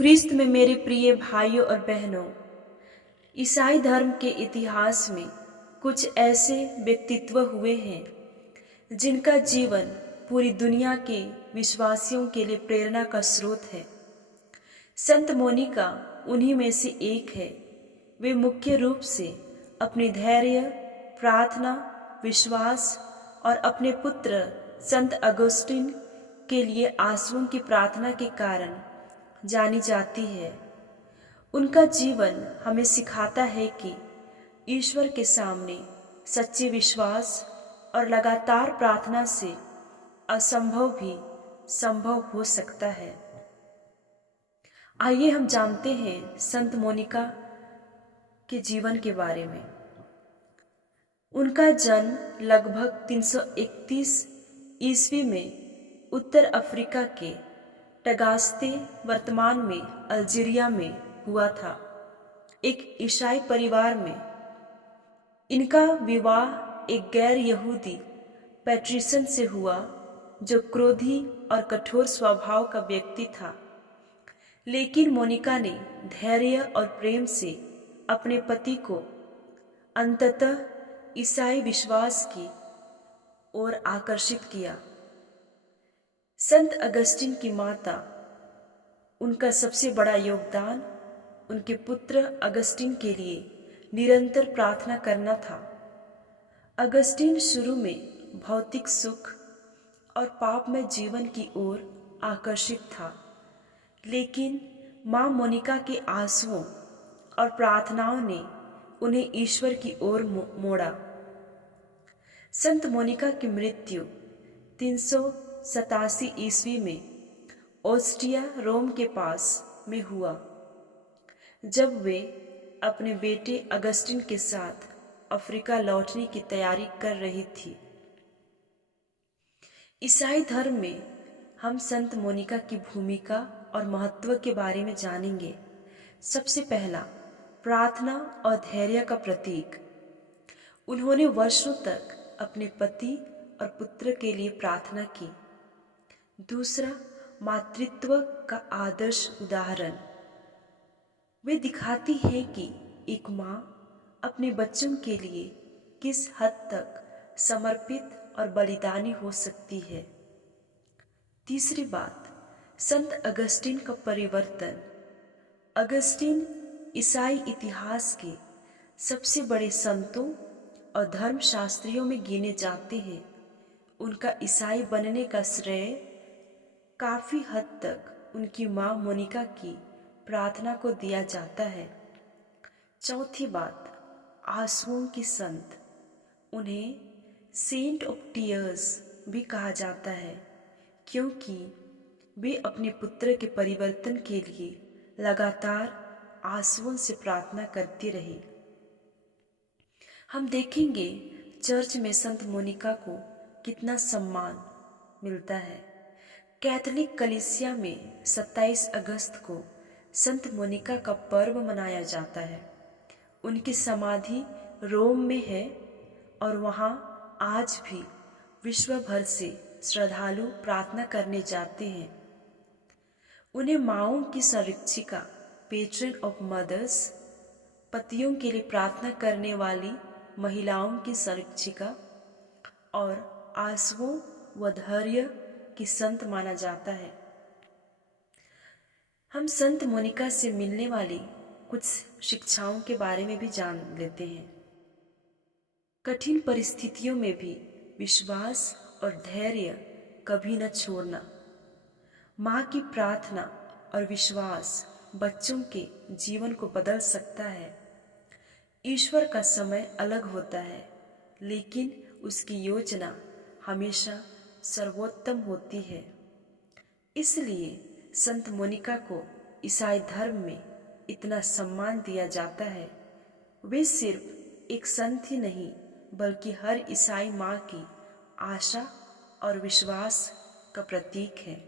ख्रिस्त में मेरे प्रिय भाइयों और बहनों, ईसाई धर्म के इतिहास में कुछ ऐसे व्यक्तित्व हुए हैं जिनका जीवन पूरी दुनिया के विश्वासियों के लिए प्रेरणा का स्रोत है। संत मोनिका उन्हीं में से एक है। वे मुख्य रूप से अपने धैर्य, प्रार्थना, विश्वास और अपने पुत्र संत अगुस्टिन के लिए आंसुओं की प्रार्थना के कारण जानी जाती है। उनका जीवन हमें सिखाता है कि ईश्वर के सामने सच्चे विश्वास और लगातार प्रार्थना से असंभव भी संभव हो सकता है। आइए हम जानते हैं संत मोनिका के जीवन के बारे में। उनका जन्म लगभग 331 ईस्वी में उत्तर अफ्रीका के टगास्ते, वर्तमान में अल्जीरिया में हुआ था, एक ईसाई परिवार में। इनका विवाह एक गैर यहूदी पैट्रिशन से हुआ जो क्रोधी और कठोर स्वभाव का व्यक्ति था। लेकिन मोनिका ने धैर्य और प्रेम से अपने पति को अंततः ईसाई विश्वास की ओर आकर्षित किया। संत अगस्टिन की माता, उनका सबसे बड़ा योगदान उनके पुत्र अगस्टिन के लिए निरंतर प्रार्थना करना था। अगस्टिन शुरू में भौतिक सुख और पापमय जीवन की ओर आकर्षित था, लेकिन मां मोनिका के आंसुओं और प्रार्थनाओं ने उन्हें ईश्वर की ओर मोड़ा। संत मोनिका की मृत्यु 387 ईस्वी में ऑस्ट्रिया रोम के पास में हुआ, जब वे अपने बेटे अगस्टिन के साथ अफ्रीका लौटने की तैयारी कर रही थी। ईसाई धर्म में हम संत मोनिका की भूमिका और महत्व के बारे में जानेंगे। सबसे पहला, प्रार्थना और धैर्य का प्रतीक। उन्होंने वर्षों तक अपने पति और पुत्र के लिए प्रार्थना की। दूसरा, मातृत्व का आदर्श उदाहरण। वे दिखाती है कि एक माँ अपने बच्चों के लिए किस हद तक समर्पित और बलिदानी हो सकती है। तीसरी बात, संत अगस्टिन का परिवर्तन। अगस्टिन ईसाई इतिहास के सबसे बड़े संतों और धर्मशास्त्रियों में गिने जाते हैं। उनका ईसाई बनने का श्रेय काफी हद तक उनकी मां मोनिका की प्रार्थना को दिया जाता है। चौथी बात, आंसुओं की संत। उन्हें सेंट ऑफ टीयर्स भी कहा जाता है, क्योंकि वे अपने पुत्र के परिवर्तन के लिए लगातार आंसुओं से प्रार्थना करती रही। हम देखेंगे चर्च में संत मोनिका को कितना सम्मान मिलता है। कैथोलिक कलीसिया में 27 अगस्त को संत मोनिका का पर्व मनाया जाता है। उनकी समाधि रोम में है और वहाँ आज भी विश्व भर से श्रद्धालु प्रार्थना करने जाते हैं। उन्हें माँओं की संरक्षिका, पेट्रन ऑफ मदर्स, पतियों के लिए प्रार्थना करने वाली महिलाओं की संरक्षिका और आंसुओं व धैर्य की संत माना जाता है। हम संत मोनिका से मिलने वाली कुछ शिक्षाओं के बारे में भी जान लेते हैं। कठिन परिस्थितियों में भी विश्वास और धैर्य कभी न छोड़ना। माँ की प्रार्थना और विश्वास बच्चों के जीवन को बदल सकता है। ईश्वर का समय अलग होता है, लेकिन उसकी योजना हमेशा सर्वोत्तम होती है। इसलिए संत मोनिका को ईसाई धर्म में इतना सम्मान दिया जाता है। वे सिर्फ एक संत ही नहीं, बल्कि हर ईसाई माँ की आशा और विश्वास का प्रतीक है।